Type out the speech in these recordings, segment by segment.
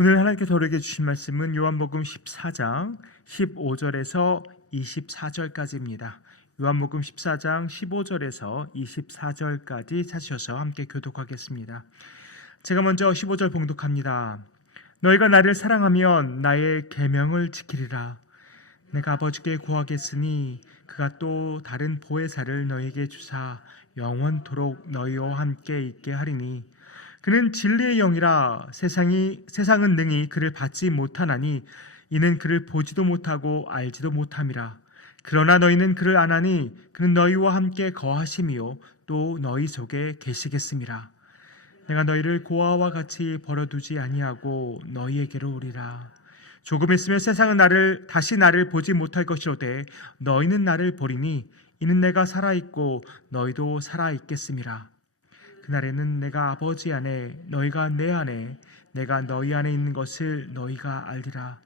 오늘 하나님께서 우리에게 주신 말씀은 요한복음 14장 15절에서 24절까지입니다. 요한복음 14장 15절에서 24절까지 찾으셔서 함께 교독하겠습니다. 제가 먼저 15절 봉독합니다. 너희가 나를 사랑하면 나의 계명을 지키리라. 내가 아버지께 구하겠으니 그가 또 다른 보혜사를 너희에게 주사 영원토록 너희와 함께 있게 하리니 그는 진리의 영이라. 세상은 능히 그를 받지 못하나니 이는 그를 보지도 못하고 알지도 못함이라. 그러나 너희는 그를 아나니 그는 너희와 함께 거하심이요 또 너희 속에 계시겠음이라. 내가 너희를 고아와 같이 버려두지 아니하고 너희에게로 오리라. 조금 있으면 세상은 다시 나를 보지 못할 것이로되 너희는 나를 보리니 이는 내가 살아있고 너희도 살아있겠음이라. 그날에는 내가 아버지 안에 너희가 내 안에 내가 너희 안에 있는 것을 너희가 알리라.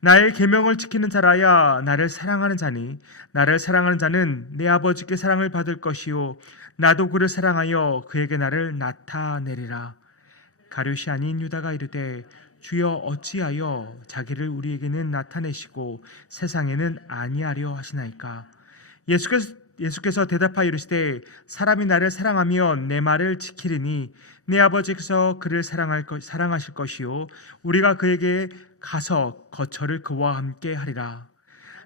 나의 계명을 지키는 자라야 나를 사랑하는 자니 나를 사랑하는 자는 내 아버지께 사랑을 받을 것이요 나도 그를 사랑하여 그에게 나를 나타내리라. 가룟이 아닌 유다가 이르되 주여 어찌하여 자기를 우리에게는 나타내시고 세상에는 아니하려 하시나이까. 예수께서 대답하여 이르시되 사람이 나를 사랑하면 내 말을 지키리니 내 아버지께서 그를 사랑하실 것이요 우리가 그에게 가서 거처를 그와 함께 하리라.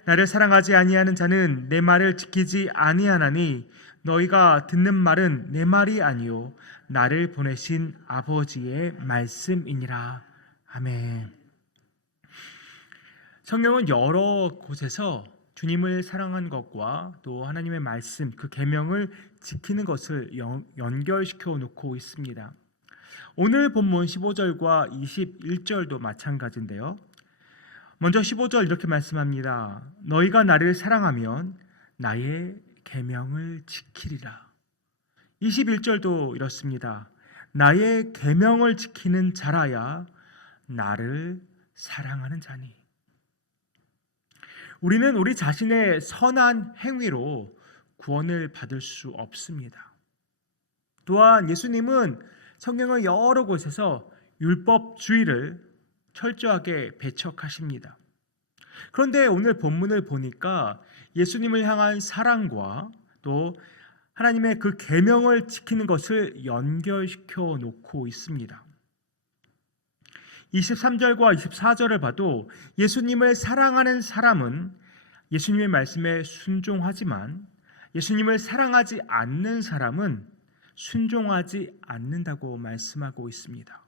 나를 사랑하지 아니하는 자는 내 말을 지키지 아니하나니 너희가 듣는 말은 내 말이 아니요 나를 보내신 아버지의 말씀이니라. 아멘. 성경은 여러 곳에서 주님을 사랑하는 것과 또 하나님의 말씀, 그 계명을 지키는 것을 연결시켜 놓고 있습니다. 오늘 본문 15절과 21절도 마찬가지인데요. 먼저 15절 이렇게 말씀합니다. 너희가 나를 사랑하면 나의 계명을 지키리라. 21절도 이렇습니다. 나의 계명을 지키는 자라야 나를 사랑하는 자니. 우리는 우리 자신의 선한 행위로 구원을 받을 수 없습니다. 또한 예수님은 성경의 여러 곳에서 율법주의를 철저하게 배척하십니다. 그런데 오늘 본문을 보니까 예수님을 향한 사랑과 또 하나님의 그 계명을 지키는 것을 연결시켜 놓고 있습니다. 23절과 24절을 봐도 예수님을 사랑하는 사람은 예수님의 말씀에 순종하지만 예수님을 사랑하지 않는 사람은 순종하지 않는다고 말씀하고 있습니다.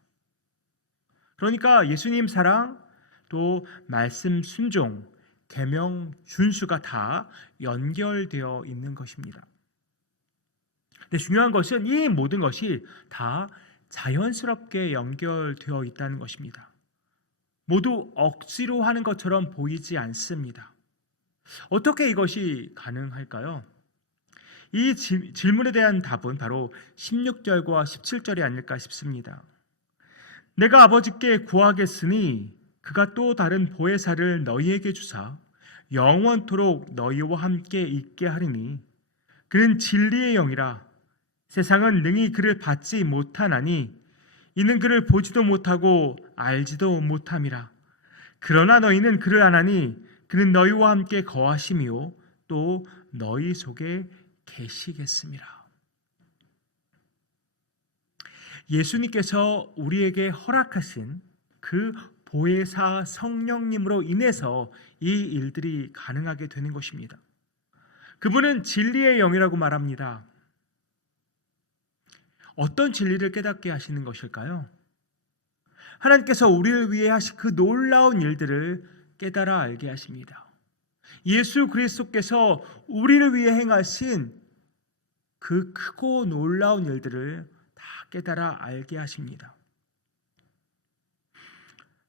그러니까 예수님 사랑, 또 말씀 순종, 계명 준수가 다 연결되어 있는 것입니다. 근데 중요한 것은 이 모든 것이 다 자연스럽게 연결되어 있다는 것입니다. 모두 억지로 하는 것처럼 보이지 않습니다. 어떻게 이것이 가능할까요? 이 질문에 대한 답은 바로 16절과 17절이 아닐까 싶습니다. 내가 아버지께 구하겠으니 그가 또 다른 보혜사를 너희에게 주사 영원토록 너희와 함께 있게 하리니 그는 진리의 영이라. 세상은 능히 그를 받지 못하나니 이는 그를 보지도 못하고 알지도 못함이라. 그러나 너희는 그를 아나니 그는 너희와 함께 거하심이요 또 너희 속에 계시겠음이라. 예수님께서 우리에게 허락하신 그 보혜사 성령님으로 인해서 이 일들이 가능하게 되는 것입니다. 그분은 진리의 영이라고 말합니다. 어떤 진리를 깨닫게 하시는 것일까요? 하나님께서 우리를 위해 하신 그 놀라운 일들을 깨달아 알게 하십니다. 예수 그리스도께서 우리를 위해 행하신 그 크고 놀라운 일들을 다 깨달아 알게 하십니다.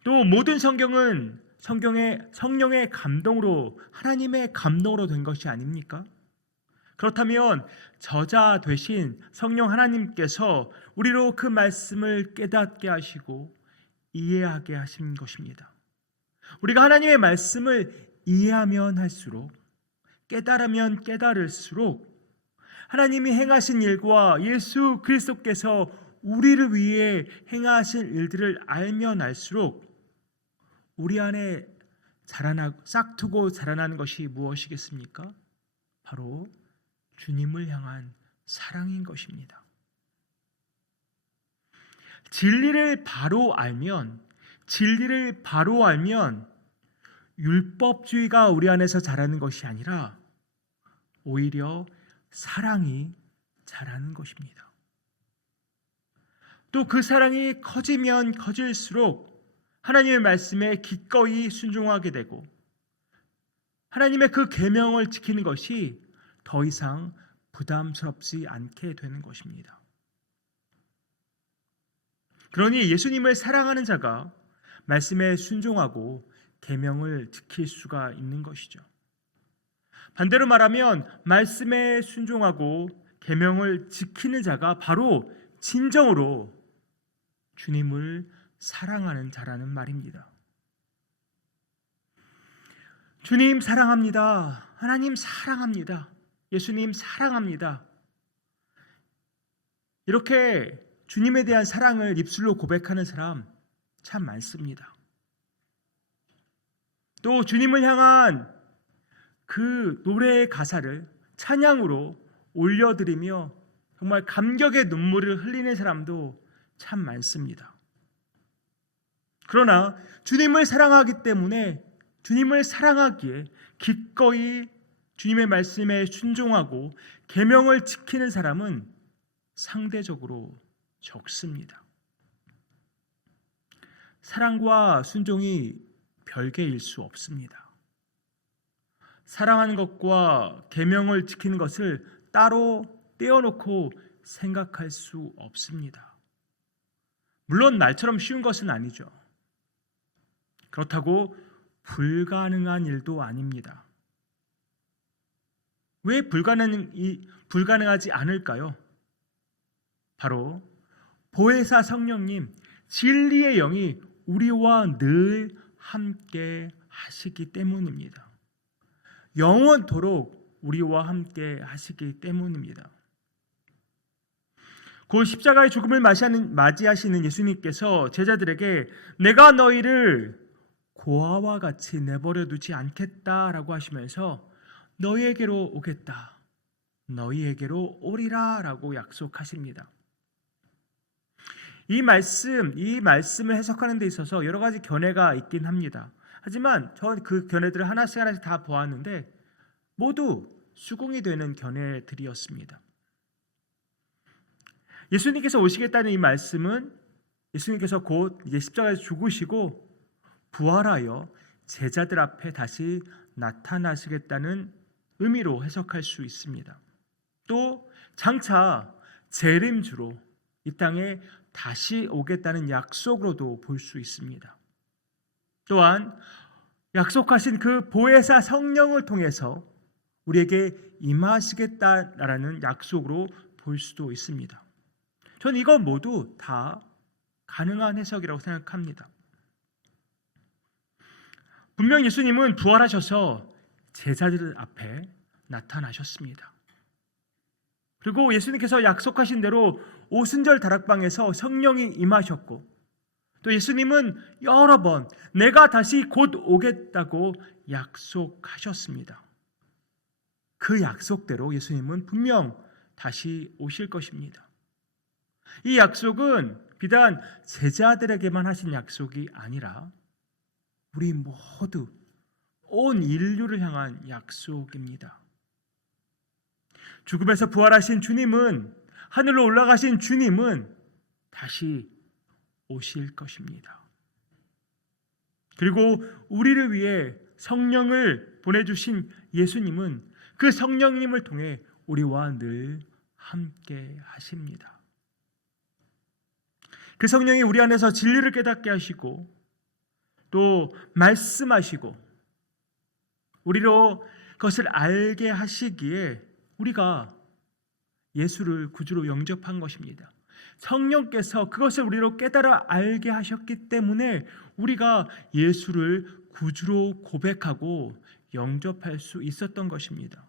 또 모든 성경은 성령의 감동으로, 하나님의 감동으로 된 것이 아닙니까? 그렇다면 저자 되신 성령 하나님께서 우리로 그 말씀을 깨닫게 하시고 이해하게 하신 것입니다. 우리가 하나님의 말씀을 이해하면 할수록, 깨달으면 깨달을수록 하나님이 행하신 일과 예수 그리스도께서 우리를 위해 행하신 일들을 알면 알수록 우리 안에 싹트고 자라나는 것이 무엇이겠습니까? 바로 주님을 향한 사랑인 것입니다. 진리를 바로 알면 율법주의가 우리 안에서 자라는 것이 아니라 오히려 사랑이 자라는 것입니다. 또 그 사랑이 커지면 커질수록 하나님의 말씀에 기꺼이 순종하게 되고 하나님의 그 계명을 지키는 것이 더 이상 부담스럽지 않게 되는 것입니다. 그러니 예수님을 사랑하는 자가 말씀에 순종하고 계명을 지킬 수가 있는 것이죠. 반대로 말하면 말씀에 순종하고 계명을 지키는 자가 바로 진정으로 주님을 사랑하는 자라는 말입니다. 주님 사랑합니다. 하나님 사랑합니다. 예수님 사랑합니다. 이렇게 주님에 대한 사랑을 입술로 고백하는 사람 참 많습니다. 또 주님을 향한 그 노래의 가사를 찬양으로 올려드리며 정말 감격의 눈물을 흘리는 사람도 참 많습니다. 그러나 주님을 사랑하기 때문에 주님을 사랑하기에 기꺼이 주님의 말씀에 순종하고 계명을 지키는 사람은 상대적으로 적습니다. 사랑과 순종이 별개일 수 없습니다. 사랑하는 것과 계명을 지키는 것을 따로 떼어놓고 생각할 수 없습니다. 물론 말처럼 쉬운 것은 아니죠. 그렇다고 불가능한 일도 아닙니다. 왜 불가능하지 않을까요? 바로 보혜사 성령님, 진리의 영이 우리와 늘 함께 하시기 때문입니다. 영원토록 우리와 함께 하시기 때문입니다. 그 십자가의 죽음을 맞이하시는 예수님께서 제자들에게 내가 너희를 고아와 같이 내버려 두지 않겠다라고 하시면서 너희에게로 오겠다, 너희에게로 오리라 라고 약속하십니다. 이 말씀을 해석하는 데 있어서 여러 가지 견해가 있긴 합니다. 하지만 전 그 견해들을 하나씩 다 보았는데 모두 수긍이 되는 견해들이었습니다. 예수님께서 오시겠다는 이 말씀은 예수님께서 곧 이제 십자가에서 죽으시고 부활하여 제자들 앞에 다시 나타나시겠다는 의미로 해석할 수 있습니다. 또 장차 재림주로 이 땅에 다시 오겠다는 약속으로도 볼 수 있습니다. 또한 약속하신 그 보혜사 성령을 통해서 우리에게 임하시겠다라는 약속으로 볼 수도 있습니다. 저는 이것 모두 다 가능한 해석이라고 생각합니다. 분명 예수님은 부활하셔서 제자들 앞에 나타나셨습니다. 그리고 예수님께서 약속하신 대로 오순절 다락방에서 성령이 임하셨고 또 예수님은 여러 번 내가 다시 곧 오겠다고 약속하셨습니다. 그 약속대로 예수님은 분명 다시 오실 것입니다. 이 약속은 비단 제자들에게만 하신 약속이 아니라 우리 모두 온 인류를 향한 약속입니다. 죽음에서 부활하신 주님은, 하늘로 올라가신 주님은 다시 오실 것입니다. 그리고 우리를 위해 성령을 보내주신 예수님은 그 성령님을 통해 우리와 늘 함께 하십니다. 그 성령이 우리 안에서 진리를 깨닫게 하시고 또 말씀하시고 우리로 그것을 알게 하시기에 우리가 예수를 구주로 영접한 것입니다. 성령께서 그것을 우리로 깨달아 알게 하셨기 때문에 우리가 예수를 구주로 고백하고 영접할 수 있었던 것입니다.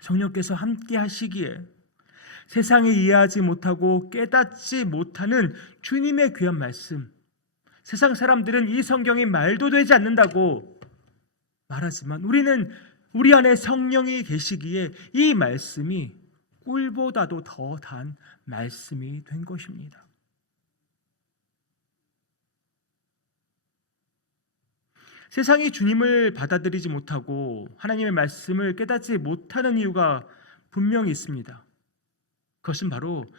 성령께서 함께 하시기에 세상이 이해하지 못하고 깨닫지 못하는 주님의 귀한 말씀, 세상 사람들은 이 성경이 말도 되지 않는다고 말하지만 우리는 우리 안에 성령이 계시기에 이 말씀이 꿀보다도 더 단 말씀이 된 것입니다. 세상이 주님을 받아들이지 못하고 하나님의 말씀을 깨닫지 못하는 이유가 분명히 있습니다. 그것은 바로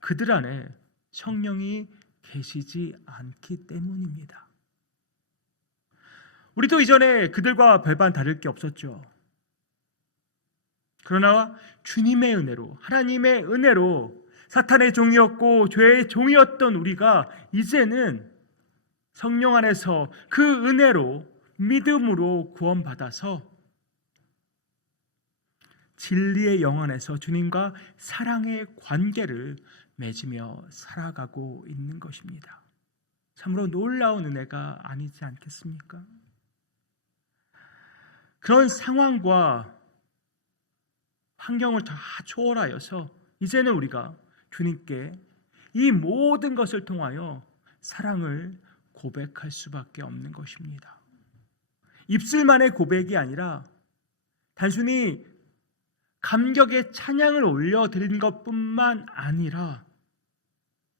그들 안에 성령이 계시지 않기 때문입니다. 우리도 이전에 그들과 별반 다를 게 없었죠. 그러나 주님의 은혜로, 하나님의 은혜로 사탄의 종이었고 죄의 종이었던 우리가 이제는 성령 안에서 그 은혜로 믿음으로 구원받아서 진리의 영 안에서 주님과 사랑의 관계를 맺으며 살아가고 있는 것입니다. 참으로 놀라운 은혜가 아니지 않겠습니까? 그런 상황과 환경을 다 초월하여서 이제는 우리가 주님께 이 모든 것을 통하여 사랑을 고백할 수밖에 없는 것입니다. 입술만의 고백이 아니라 단순히 감격의 찬양을 올려드린 것뿐만 아니라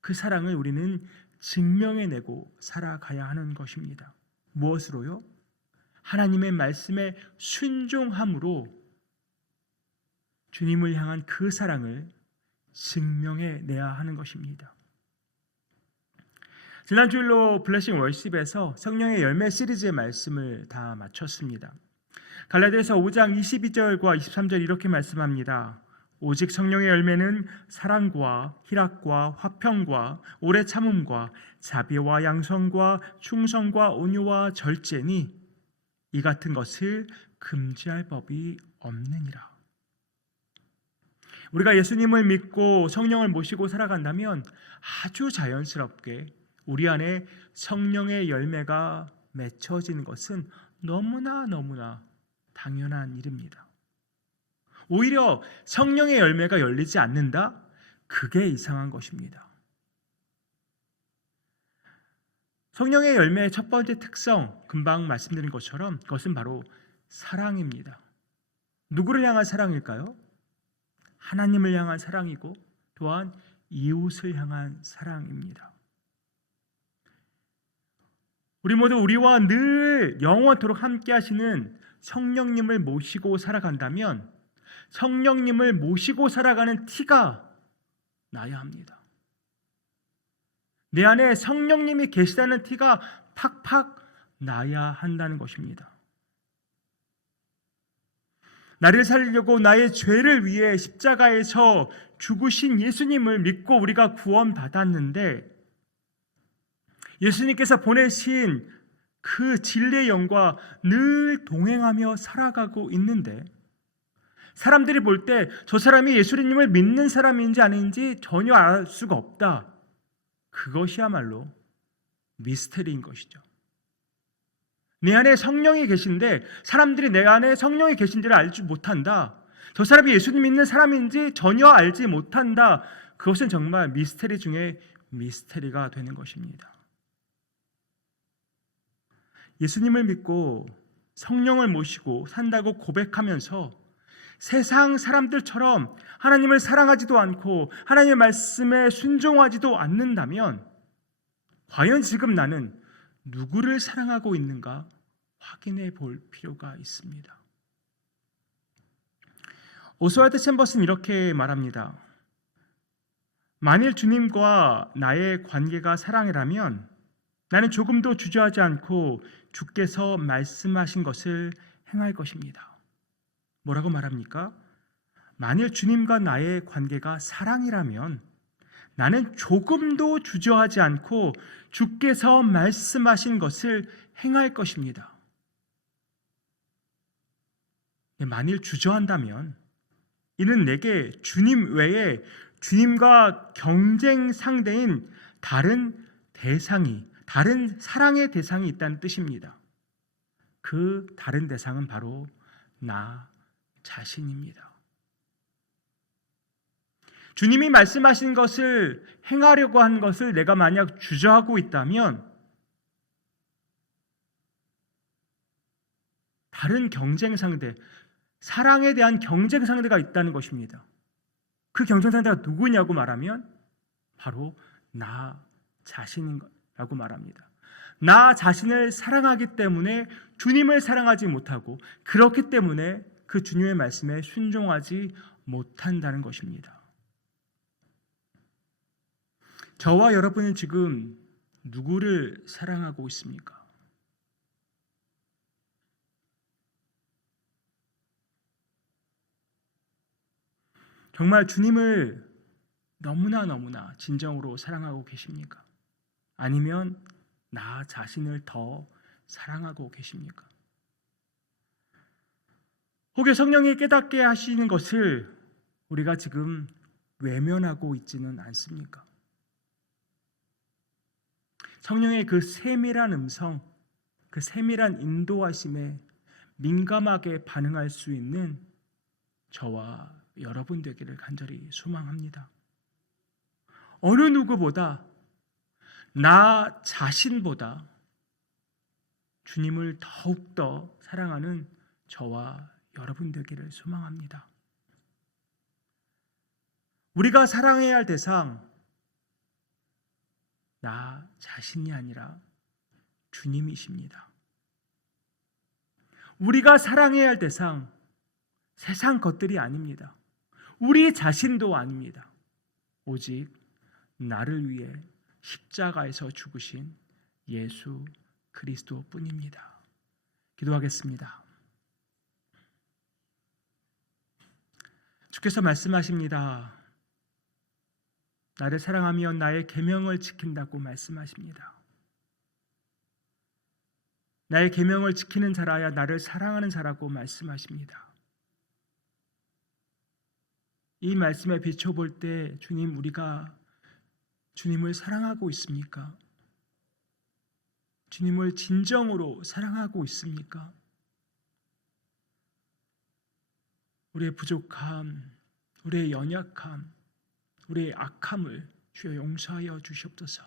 그 사랑을 우리는 증명해내고 살아가야 하는 것입니다. 무엇으로요? 하나님의 말씀에 순종함으로 주님을 향한 그 사랑을 증명해내야 하는 것입니다. 지난 주일로 블레싱 월십에서 성령의 열매 시리즈의 말씀을 다 마쳤습니다. 갈라디아서 5장 22절과 23절 이렇게 말씀합니다. 오직 성령의 열매는 사랑과 희락과 화평과 오래 참음과 자비와 양선과 충성과 온유와 절제니 이 같은 것을 금지할 법이 없느니라. 우리가 예수님을 믿고 성령을 모시고 살아간다면 아주 자연스럽게 우리 안에 성령의 열매가 맺혀지는 것은 너무나 당연한 일입니다. 오히려 성령의 열매가 열리지 않는다? 그게 이상한 것입니다. 성령의 열매의 첫 번째 특성, 금방 말씀드린 것처럼 그것은 바로 사랑입니다. 누구를 향한 사랑일까요? 하나님을 향한 사랑이고 또한 이웃을 향한 사랑입니다. 우리 모두 우리와 늘 영원토록 함께 하시는 성령님을 모시고 살아간다면 성령님을 모시고 살아가는 티가 나야 합니다. 내 안에 성령님이 계시다는 티가 팍팍 나야 한다는 것입니다. 나를 살리려고 나의 죄를 위해 십자가에서 죽으신 예수님을 믿고 우리가 구원받았는데 예수님께서 보내신 그 진리의 영과 늘 동행하며 살아가고 있는데 사람들이 볼 때 저 사람이 예수님을 믿는 사람인지 아닌지 전혀 알 수가 없다. 그것이야말로 미스터리인 것이죠. 내 안에 성령이 계신데 사람들이 내 안에 성령이 계신지를 알지 못한다. 저 사람이 예수님 믿는 사람인지 전혀 알지 못한다. 그것은 정말 미스터리 중에 미스터리가 되는 것입니다. 예수님을 믿고 성령을 모시고 산다고 고백하면서 세상 사람들처럼 하나님을 사랑하지도 않고 하나님의 말씀에 순종하지도 않는다면 과연 지금 나는 누구를 사랑하고 있는가 확인해 볼 필요가 있습니다. 오스왈드 챔버스는 이렇게 말합니다. 만일 주님과 나의 관계가 사랑이라면 나는 조금도 주저하지 않고 주께서 말씀하신 것을 행할 것입니다. 뭐라고 말합니까? 만일 주님과 나의 관계가 사랑이라면 나는 조금도 주저하지 않고 주께서 말씀하신 것을 행할 것입니다. 만일 주저한다면 이는 내게 주님 외에 주님과 경쟁 상대인 다른 사랑의 대상이 있다는 뜻입니다. 그 다른 대상은 바로 나 자신입니다. 주님이 말씀하신 것을 행하려고 한 것을 내가 만약 주저하고 있다면 다른 경쟁 상대, 사랑에 대한 경쟁 상대가 있다는 것입니다. 그 경쟁 상대가 누구냐고 말하면 바로 나 자신인 거라고 말합니다. 나 자신을 사랑하기 때문에 주님을 사랑하지 못하고, 그렇기 때문에 그 주님의 말씀에 순종하지 못한다는 것입니다. 저와 여러분은 지금 누구를 사랑하고 있습니까? 정말 주님을 너무나 진정으로 사랑하고 계십니까? 아니면 나 자신을 더 사랑하고 계십니까? 혹여 성령이 깨닫게 하시는 것을 우리가 지금 외면하고 있지는 않습니까? 성령의 그 세밀한 음성, 그 세밀한 인도하심에 민감하게 반응할 수 있는 저와 여러분 되기를 간절히 소망합니다. 어느 누구보다, 나 자신보다 주님을 더욱더 사랑하는 저와 여러분 되기를 소망합니다. 우리가 사랑해야 할 대상, 나 자신이 아니라 주님이십니다. 우리가 사랑해야 할 대상, 세상 것들이 아닙니다. 우리 자신도 아닙니다. 오직 나를 위해 십자가에서 죽으신 예수 그리스도뿐입니다. 기도하겠습니다. 주께서 말씀하십니다. 나를 사랑하면 나의 계명을 지킨다고 말씀하십니다. 나의 계명을 지키는 자라야 나를 사랑하는 자라고 말씀하십니다. 이 말씀에 비춰볼 때 주님, 우리가 주님을 사랑하고 있습니까? 주님을 진정으로 사랑하고 있습니까? 우리의 부족함, 우리의 연약함, 우리의 악함을 주여 용서하여 주시옵소서.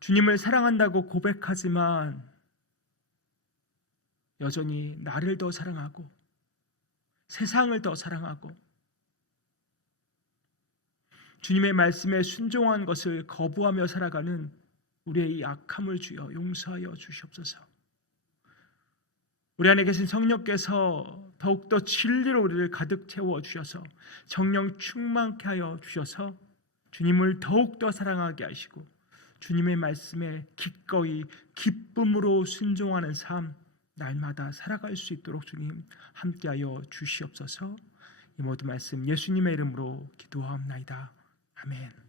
주님을 사랑한다고 고백하지만 여전히 나를 더 사랑하고 세상을 더 사랑하고 주님의 말씀에 순종한 것을 거부하며 살아가는 우리의 이 악함을 주여 용서하여 주시옵소서. 우리 안에 계신 성령께서 더욱더 진리로 우리를 가득 채워 주셔서 성령 충만케 하여 주셔서 주님을 더욱더 사랑하게 하시고 주님의 말씀에 기꺼이 기쁨으로 순종하는 삶 날마다 살아갈 수 있도록 주님 함께하여 주시옵소서. 이 모든 말씀 예수님의 이름으로 기도하옵나이다. 아멘.